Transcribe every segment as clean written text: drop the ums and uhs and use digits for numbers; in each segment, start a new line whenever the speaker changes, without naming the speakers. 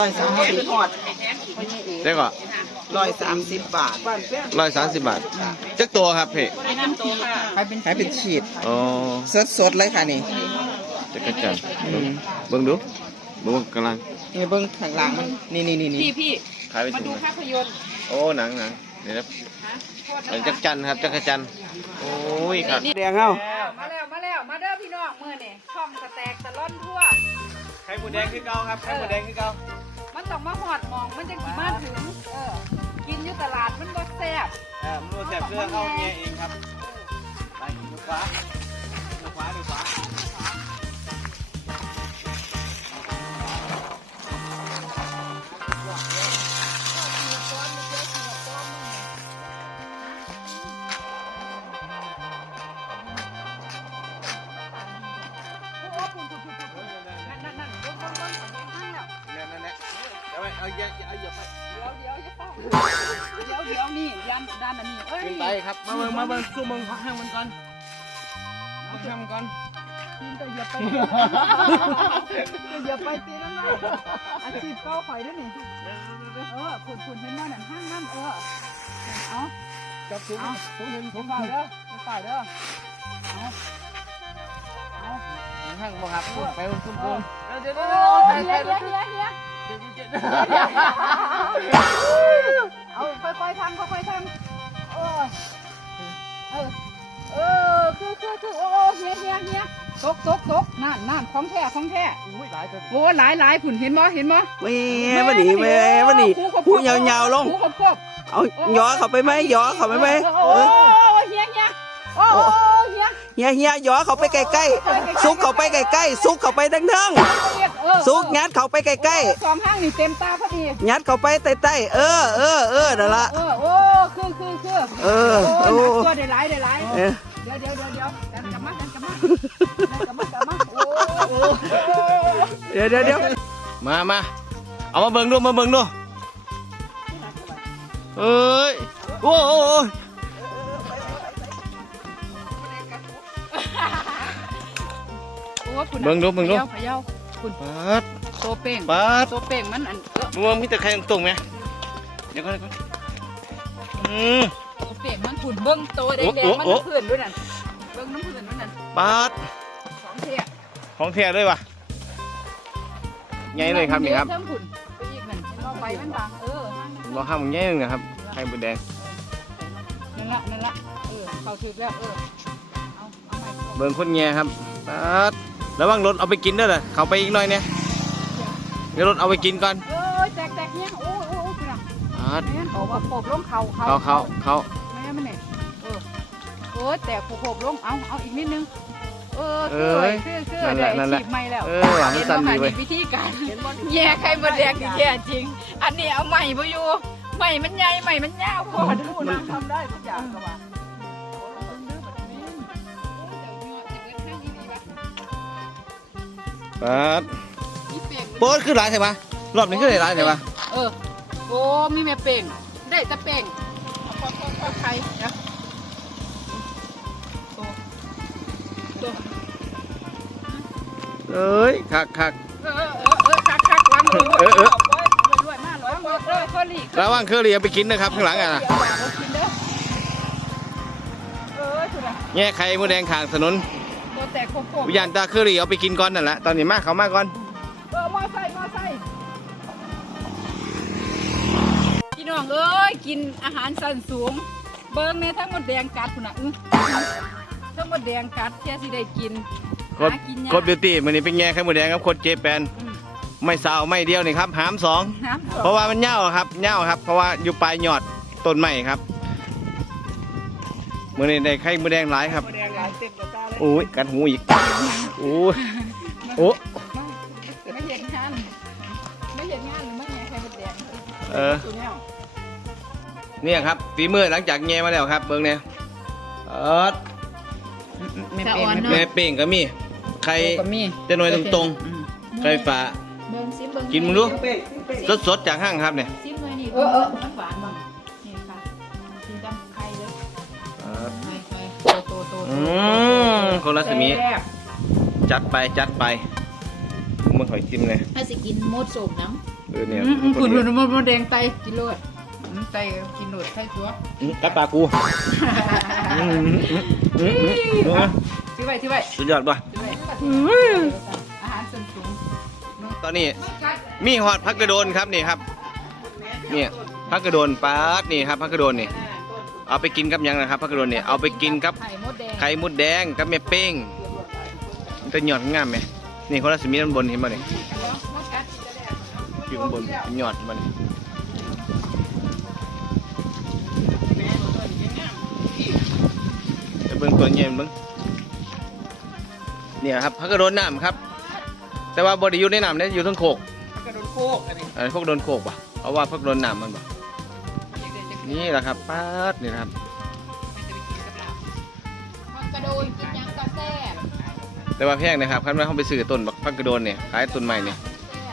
130
ได้ก่อน
130 บาท
130 บาทจักตัวครับเพ่
ขายเป็นฉีด
อ๋อ
สดเลยค่ะนี่
จักรจันทร์เบิ่งดูเบิ่งกำลัง
นี่เบิ้งข้างหลังมันนี่
พี่
ขายไป
มา
ถึง
ดู
ไหน
ภาพยนตร์
โอ้หนังเดี๋ยวนะจักรจันทร์ครับจักรจันทร์โอ้ยครับ
แดงเอา
มาแล้วมาเด้อพี่น้องมื้อนี่ช่องสแต็กตะล่อนทั่ว
ไข่หมูแดงคือเก่าครับไข่หมูแดงคือเก่า
มันต้องมาหอดหมองมันจังสิมาถึงกินอยู่ตลาดมันบ่แซ่บ
มันรู้แซ่บเสื้อเข้าเมียเองครับไปดูขวาดูขวาดูขวา
นั่น
นั่นแหละเดี๋ยวไปเอาเหยียบไป
เดี๋ยวนี่ด้านอันนี้เอ้ย
ขึ้นไปครับมาเบิ่งสู้มึงห้างมันก่อนห้างมันก่อน
แต่อย่าไปตีนั่นน่ะอาชีพเก่าข่อยด้วยนี่คุณเห็นว่านั่นห้างนั่นเอา
จับถุงหนึ่งถุง
ฝ่ายเด้อฝ่ายเด้อเอา
ห้างบ่ครับไปซุ่มโกงเดี๋ยว
เฮียเอาค่อยๆทำคือโอ้เฮียตกนั่นของแท้
อุ้ยหลายตัว
โอ้หลายผุ่นเห็นบ่
แม่มาดิพูดยาวๆลง
หูครบ
เอาย้อเขาไปไหมย้อเขาไปไหม
โอ้เฮียโอ้เฮีย
เฮียย้อเขาไปใกล้ๆซุกเขาไปใกล้ๆซุกเขาไปทั้งๆซุกงัดเขาไปใกล้
สองห้างนี่เต็มตาพอดี
ๆงัดเขาไปใต้ๆนั่นละ
โอ้คือโอ้ตัวได้หลายเดี๋ยวกันกลับมาโอ้
เดี๋ยว
มาเอามาเบิ่งดูเอ้ยโอ้ย เบิ่งดู
พะเยาคุณ
ปัด
โตเป่งมันอัน
มึงมีแต่ใครตรงไหมเดี๋ยวก่อน
โตเป่งมันขุ่นเบิ้งโตแดงมันน้ำผื่นด้วยนั่นเบิ้งน้ำผื่นด้วยนั่น
ปัด ของเทียด้วยวะใหญ่เลยครับนี่ครับ
เพิ่มขุ่นไปอีกนั่นเราไปมันบาง
รอข้ามมึงใหญ่นึงนะครับไข่หมูแดง
นั่นละเขาถึกแล้วเอาใหม่
เบิ่งคนแง่ครับปัดระวังรถเอาไปกินด้วยเหรอเขาไปอีกหน่อยเนี่ยเดี๋ยวรถเอาไปกินก่อน
แตกเนี่ยโอ้คุณอ่ะ
ปัด
เขาว่าโผล่ลงเขาไม่มันเนี่ยแต่โผล่ลงเอาอีกนิดนึงคือได้ฉีบไม่แล้ววิธีการแย่ไข่มดแดงที่แท้จริงอันนี้เอาใหม่ไปอยู่ใหม่มันใหญ่ใหม่มันยาวพอดูนะทำได้ทุกอย่างก็ว่า
ปัดโป๊ดคือหลายใช่ปะรอบนี้คือหลายใช่ปะ
โอ้มีแม่เป่งได้แต่เป่งใครนะตัว
เอ้ยคัก
คักวางมือด้วยมากร้อยเคอรี่
ระวังเคอรี่เอาไปกินนะครับข้างหลังอ่ะแง่ไข่หมูแดงข้างถนน
ตัวแตกโคก
วิญญาณตาเคอรี่เอาไปกินก่อนนั่นแหละตอนนี้มาเขามาก่อน
มอไซค์พี่น้องเอ้ยกินอาหารสั้นสูงเบิ้งเนี่ยทั้งหมดแดงกัดคุณน่ะทั้งหมดแดงกัดแค่สิได้กิน
กดบิวตี้มันนี่เป็นแง่ไข่หมูแดงครับโคตรเจแปนไม่สาวไม่เดียวนี่ครับหามสองเพราะว่ามันเน่าครับเพราะว่าอยู่ปลายยอดต้นไม้ครับมือนี้ได้ไข่หมูแดงหลายครับโอ้ยกัดหูอีกโอ้
ไม่เห็นงานหรือไม่ไงไข่มดแดง
เนี่ยครับฝีมือหลังจากแง่มาแล้วครับเบิ้งเนี่ยแม่เป่งก็มีไข่จะหน่อยตรงๆไข่ฝากินมึงดูสดๆจากห้างครับเนี่ย
ซิมเลยนี่หวานบ้างนี่ค่ะกินดำไข่เลย
คนละสมีจัดไปมึงหอยจิ้มเลย
ถ้าสิกินมดโศกน้
เนี่ย
คุณมันแดงไตกินโลดไตกินโลดไตตัว
กัดปลากู
ที่ไว้
สุดยอดป่ะ
อาหารส่วนสูง
ตอนนี้มีฮอดพักกระโดนครับนี่ครับเนี่ยพักกระโดนปลาดนี่ครับพักกระโดนนี่เอาไปกินกับหยังนะครับพักกระโดนนี่เอาไปกินกับ
ไข่มดแดง
ไข่มดแดงกับแม่เป้งมันจะหยอดงามไหมนี่คนละสมีด้านบนเห็นมั้ยนี่อยู่ข้างบนหยอดมันจะเบิ่งตัวเงี้ยเบิ่งเนี่ยครับพักกระโดนน้ำครับ แต่ว่าบไดอยู่ในน้ำเนี่ยอยู่ทั้งโคก
กระโดดโคกอันนี้
อะไรพวกโดนโคกป่ะเอาว่าพวกโดนน้ำมันป่ะนี่แหละครับป๊าดนี่นะครับ
กระโดนกินยังกระแซ่บ
แต่ว่าแพงนะครับคันว่าเขาไปซื้อต้นพักกระโดนเนี่ยขายต้นใหม่เนี่ย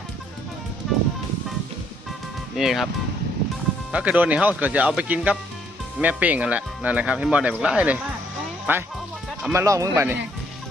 นี่ครับพักกระโดนเนี่ยเขาก็จะเอาไปกินกับแม่เป้งกันแหละนั่นนะครับเห็นบอลได้บอกไล่เลยไปเอามาลองมึงบ้านนี่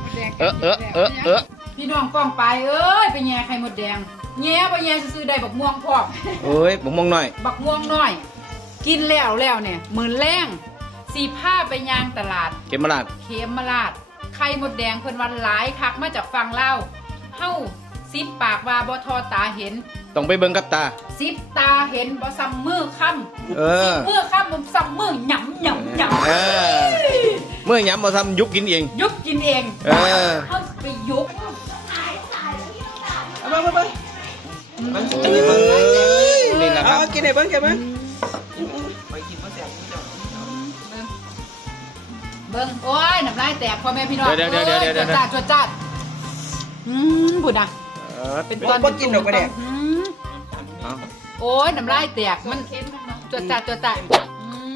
พี่น้องกล้องไปเอ้ยไปแย่ไข่มดแดงแย่ไปแย่ซื้อได้บักม่วงพอก
เอ้ยผมมองหน่อย
บักม่วงน้อย กินแล้วเนี่ยหมื่นแรงสีผ้าไปยางตลาด
เก็บมาลาด
เข็มมาลาดไข่มดแดงเพิ่นวันหลายคักมาจากฟังเล่าเฮ้าซิปปากว่าบ่ทอตาเห็น
ต้องไปเบิ่งกับตา
ซิปตาเห็นบ่ซ้ำมือค่ำ
เออ
ซิปมือค่ำบ่ซ้ำมือหย่ำ
เออเมื่อย้ำมาทำยุบกินเอง
ยุบกินเอง
เออ
เฮ้าไปยุบ
เอาไปมันกินให้เบิ่ง
นี่แหละครับ
เอากินให้เบิ่งไปกินมาแซ่บ
เบิ่งโอ้ยน้ำลายแตกพ่อแม่พี่น้อง
เดี๋ยว
จวดจ้าบุญอ่ะ
เป็นตอนบ่กินดอกกระแดก
เอา
โอ้ยน้ำลายแตกมันจวดจ้า
ตาลหนูกระ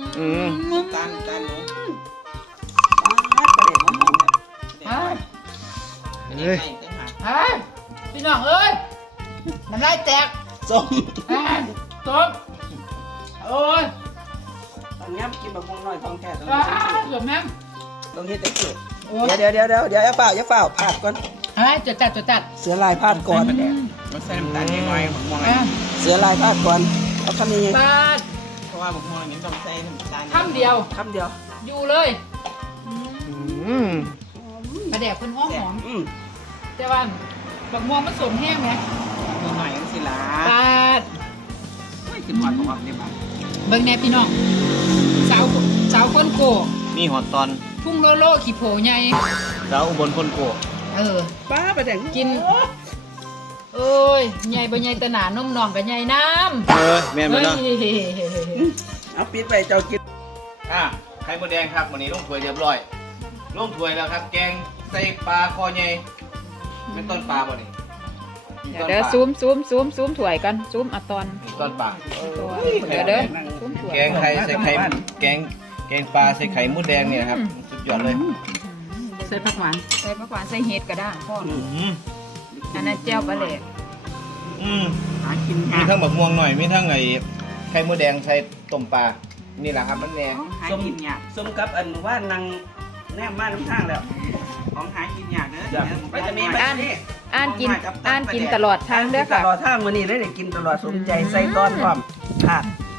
แดกหอมๆ
เฮ้ย
เฮ้ย
เฮ้ยพี่น้องเอ้ยน้ำลายแตก
ส้ม
ต้มโอ้ย
ตอนนี้กินแบบมงน้อยทองแท้ต้อง
เกือบแม่
ต้องเฮ็ดแต่เกิดเดี๋ยวอย่าเฝ้าพาดก่อน
เฮ้ยจวดจัด
เสือลายพาดก่อน
มันใส่น้ำตาลนิดหน่อยผมมอง
เสือลายพาดก่อนเอาคำนี้ไง
บาด
เพราะว่าผมมองอย่างนี้ต้องใส่น้ำตาล
คำเดียว
คำเดียว
อยู่เลย
อืม
กระแดกเพิ่นหอม
อืม
แต่ว่าบักม่วงมันสมแห้งไหม
หน่อยยังสิล่ะ
บาด
กินหวานบอกว่าเนี่ยบ้าง
เบิ่งแน่พี่น้องสาวคนโก
มีหอดตอน
พุ่งโลโลขี้โผใหญ่
แล้วอุบลคนโก
ป้าประแดง
กินเอ้ยใหญ่บ่ใหญ่แต่หนานมน้องก็ใหญ่น้ำ
แม่นบ่เนาะ
เอาปิดไปเจ้ากิน
ไข่มดแดงครับวันนี้ลงถ้วยเรียบร้อยลงถ้วยแล้วครับ แกงใส่ปลาคอใหญ่เป็นต้นปลาบ่นี่
เดี๋ยวซูมถ่วยกันซูมอะตอน
ต้นปลา
เดี๋ยวซูมถ่วย
แกงไข่ใส่ไข่แกงปลาใส่ไข่มดแดงเนี่ยครับสุดยอดเลย
ใส่ผักหวานใส่เห็ดก็ได้พ่ออันนั้นแจ่วปลาแหลก
หากิน
มีทั้งบักม่วงหน่อยมีทั้งไอ้ไข่มดแดงใส่ต้มปลานี่แหละครับมันแน่
หากินยาก
ส้มกับอันว่านางแนมมาน้ำทางแล้ว
ของหากินยากเด้อ
ไปจะมี
อ่านกินตลอดทางเด้อ
ต
ค่ะ
ลอดทางวันนี้เลยได้กินตลอดสมใจใส่ตอนพร้อมค่ะ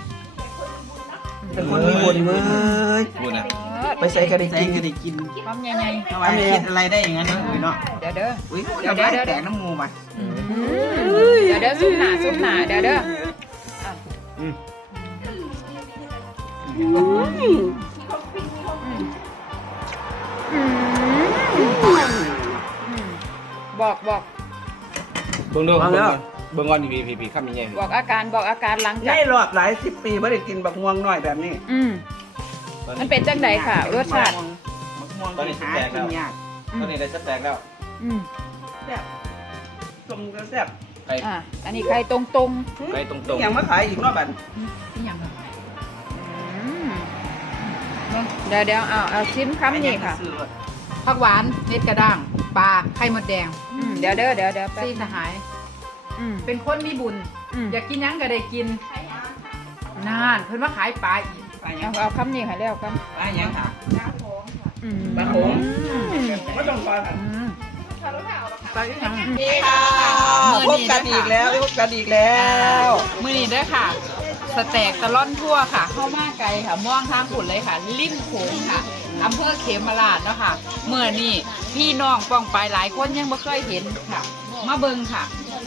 เป็นคนมีบุญเว้ย
พูดนะ
ไปใส่ก็ได้
ใส่
กิน
ก็ได้กิน
ความใหญ่
ทำไมคิดอะไรได้อย่างนั้นเนาะ
ๆเดี๋ยวเด้อ
อุ้ยเดี๋ยวแตกน้ำมูมา
เดี๋ยวซุปหนาเดี๋ยวเด้อ บอก
เบิ่งดูเบิ่งก่อนพี่คำยังไง
บอกอาการหลัง
ใน
จาก
รอบหลายสิบปีไม่ได้กินบักม่วงน้อยแบบนี้
มันเป็นจังไดค่ะรสชาติ
มะม่วงหากินยาก
ตอนนี้ได้สแต็กแล้ว
แซ่บส้มก็แซ่บ
ไข่
อันนี้ใครตรง
ไข่ตรง
ยังมาขายอีกรอบบัด
นี่ยังเดี๋ยวเอาชิมคำนี้ค่ะผักหวานเม็ดกระด้างปลาไข่มดแดงเดี๋ยวซีสหายเป็นคนมีบุญอยากกินยังก็ได้กินนานเพิ่นมาขายปลาอีกเอาคำนี้ค่ะแล้วคำ
ปลายังค่ะ
ปลาโขงไม่ต้องปลาพบกันอีกแล้วพบกันอีกแล้ว
มื้อนี้เด้อค่ะ สแต็กตะล่อนทั่วค่ะ เข้ามาไกลค่ะม่วงทางขุนเลยค่ะริมโขงค่ะอำเภอเขมราชเนาะค่ะเมื่อนี้พี่น้องป้องไปหลายคนยังไม่เคยเห็นค่ะ มาเบิ่งค่ะ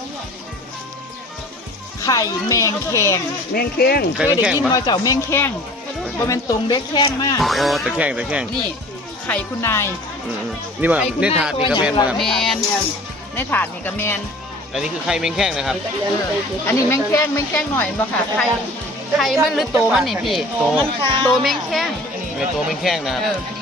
ไข่แมงแคง
แมงเค้ง
เคยได้ยินว่าเจ้าแมงแคงบ่เป็นตรงเด็กแข้งมาก
โอ้ตะแคงตะแคง
นี่ไข่คุณนาย
นี่มา
ไข่คุณ
ใน
นาย
ถาดนี่ก็แม่นบ่ครับ
แมนในถาดนี่ก็แมน
อันนี้คือไข่แมงแข้งนะครับ
อันนี้แมงแข้งหน่อยบ่ค่ะไข่มันหรือโตมันนี่พี่ โตแมงแข้ง
ในตัวแมงแข้งนะครับ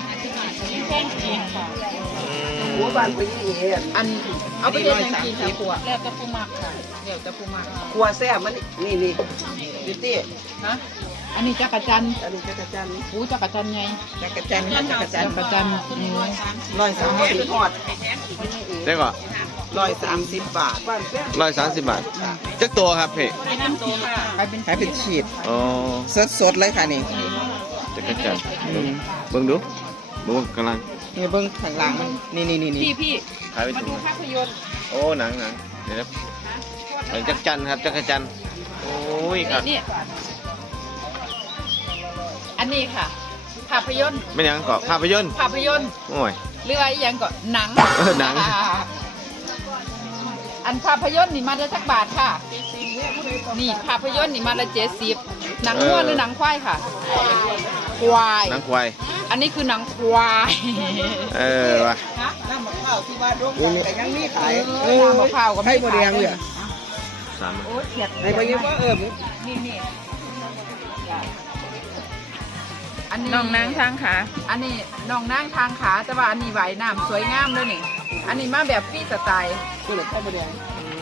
หัวบ้านไปนี่เอง
อันเอาไปเฮ็ดหยังกินค่ะครัวแล้วจะปูหมักค่ะเดี๋ยวจะปูหมัก
ครัวแซ่บมันนี่ดิตี้
ฮะอันนี้จักรจันทร์
อันนี้จักรจันทร์
จักรจันทร์ไง
จักรจันทร์จักรจันทร์
จักรจันทร์
130ทอด
ได้ก่อน
130 บาท
130 บาทจักตัวครับพี่
ขายเป็น
ขายเป็นฉีด
อ๋อ
สดๆเลยค่ะนี่
จักรจันทร์เบิ่งดูเบิ่งกำลัง
นี่เบิ่งข้างหลังมันนี่
พี่
ขายไป
มา
ถุง
ดูภาพยนตร์
โอ้หนังเดี๋ยวนะอันนี้จักรจันทร์ครับจักรจันทร์โอ้ยครับ
นี่อันนี้ค่ะ ภาพยนตร์
ไม่หยังก่อนภาพยนตร์
ภาพยนตร์
โอ้ย
เรืออีหยังก็หนัง
หนัง
อันภาพยนตร์นี่มาละจักบาทค่ะ นี่ภาพยนตร์นี่มาละ70หนังวัวหรือหนังควายค่ะ ควาย
หนังควาย
อันนี้คือหนังควาย
ว่ะ
น้ำมะพร้าวที่ว่าร่วมแต่ยังมีขาย
มะพร้าวก็
ให้โมเดลเลย
สาม
โอ้เขียด
ในไปยังว่า
นี่อันนี้
น้องนางทางขา
อันนี้น้องนางทางขาแต่ว่าอันนี้ไหวน้ำสวยงามเลยนี่ อันนี้มาแบบฟรีสไตล์
คือให้โมเดล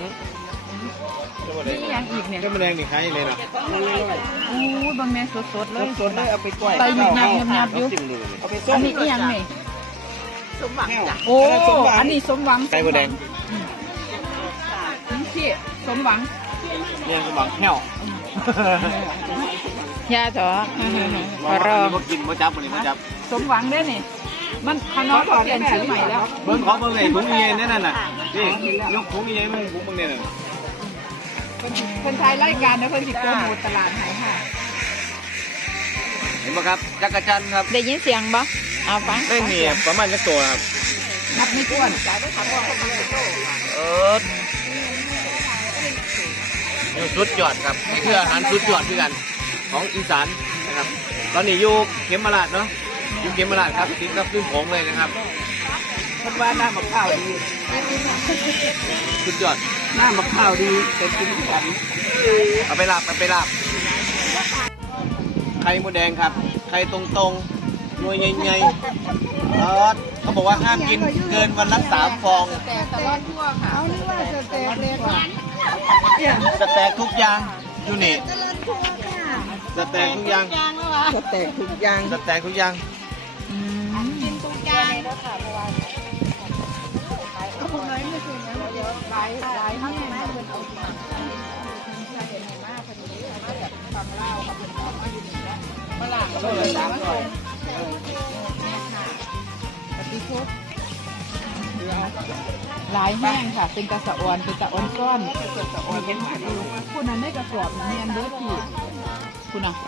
นี่ยังอีกเนี่ย
ก็แมลงนี่ขายเลยนะ
อู้บางแม่สดๆเลย
สดได้เอาไปกล้วย
ไตหยุดน้ำยับๆอยู่
จิ้มดูเลย
เอาไปส้
อั
ม
นนี้อีหยังนี่
สมหวังจ้ะ
โอ้อันนี้สมหวัง
ไก่บัวแดง
นี่สิสมหวัง
เรียงสมบังแห้วย
าจ๋อขอรอ
บ่กินบ่จับบ่นี่บ่จับ
สมหวังได้นี่มันพน้องเขาเปลี่ยนชื่อใหม่แล้ว
เบิ่งขอเบิ่งไอ้ถุงเย็นนั่นน่ะนี่ยกถุงเย็นมันถุงเบิ่งเนี่ยน่ะ
คนไทยรายการนะคนสิโปรโมทตลาดหายค่ะ
เห็นบ่ครับจักรจันทร์ครับ
ได้ยินเสียงบ่เอาฟัง
ได้มีประมาณจักตัวครับ
นับไม่ถ้วน
อยู่สุดยอดครับนี่คืออาหารสุดยอดคือกันของอีสานนะครับตอนนี้อยู่เขมราชเนาะอยู่เขมราชครับติดกับขึ้นโขงเลยนะครับ
เพราะว่าน้ำมะพร้าวดี
สุดยอด
น้ำมะพร้าวดีเป็นกินกัน
เอาไปลาบไข่มดแดงครับไข่ตรงๆหน่วยใหญ่ๆเขาบอกว่าห้ามกินเกินวันละ3 ฟอง
แต่ตลอดทั่วค่ะเอานี่ว่าจะแตกเลยค่ะ
สแต็กทุกอย่างอยู่นี่สแต็กทุกอย่าง
ก็แตกทุกอย่าง
สแต็กทุกอย่าง
หลายแม่มาเป็นเอามาเห็นมากพอดีมาแบบฟังเล่าเขาเป็นของมาอยู่นี่แล้วฝรั่งก็เลยสามคนเนี่ยค่ะปฏิทุกหลายแห้งค่ะ เป็นกระสะออนเป็นตะออนก้อนตะออนเป็นหมาดูคุณนั้นได้กระสอบเนียนเด้อพี่คุณน่ะ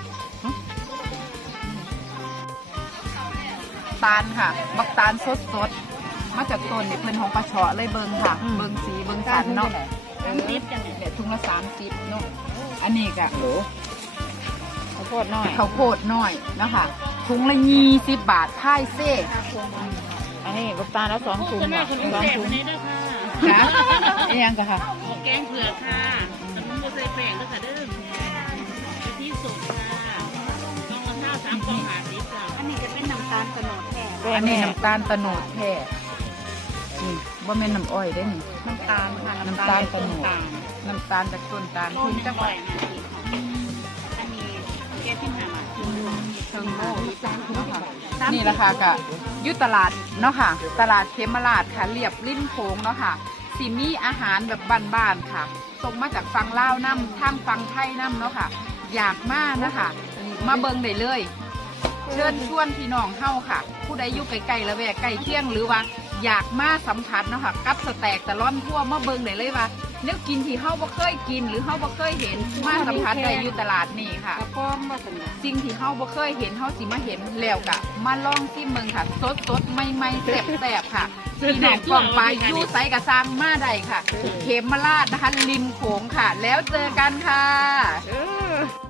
ตาลค่ะบักตาลสดๆมาจากต้นนี่เพิ่นของปลาเฉาะเลยเบิ่งค่ะ เบิ่งสีเบิ่งสันเนาะเนี่ยถุงละ30เนาะอันนี้ก็
ข้าวโพดน้อย
ข้าวโพดน้อยเนาะค่ะถุงละ20 บาทพ่ายเซ่
อันนี้ลูกตาลแล้ว2 ถุงค่ะ2 ถุง
นะอีหยังก็ค่ะ
แกงเผือกค่ะขนมโมไซแป้งด้วยค่ะเด้อกะทิสดค่ะกล่องละข้าว3 กล่อง50ค่ะอันนี้จะเป็นน้ำตาลตะโนดแท้
อันนี้น้ำตาลตะโนดแท้นี่บ่แม่นน้ำอ้อยได้นี่
น้ำตาลค่ะ
น้ำตาลตะโนดน้ำตาลจากต้นตาล
ต้
ทุ่
น
ง
จั
จั
ง
ง
ห
ห
วั
วั
ด
ด
อันนี้แกที่หามา
เทิงโลกนี่ราคากะยุตลาดเนาะค่ะ ตลาดเขมราชค่ะเรียบริมโขงเนาะค่ะสิมีอาหารแบบบ้านๆค่ะส่งมาจากฝั่งลาวน้ำทางฝั่งไทยน้ำเนาะค่ะ อยากมานะคะมาเบิ่งได้เลย เชิญชวนพี่น้องเฮาค่ะ ผู้ใดอยู่ไกลๆละแวกใกล้เคียงหรือว่าอยากมาสัมผัสเนาะค่ะกับสแต็กตะล่อนทั่วมาเบิ่งได้เลยว่าเนื้อกินที่เฮาบ่เคยกินหรือเฮาบ่เคยเห็นมาสัมผัสได้อยู่ตลาดนี่ค่ะ
กระป้อมมาสนะ
สิ่งที่เฮาบ่เคยเห็นเฮาสิมาเห็นแล้วก็มาลองชิมเบิ่งค่ะสดๆใหม่ๆแซ่บๆค่ะพี่น้องกองปลาอยู่ไสกะซังมาได้ค่ะ เขมราชนะคะริมโขงค่ะ แล้วเจอกันค่ะ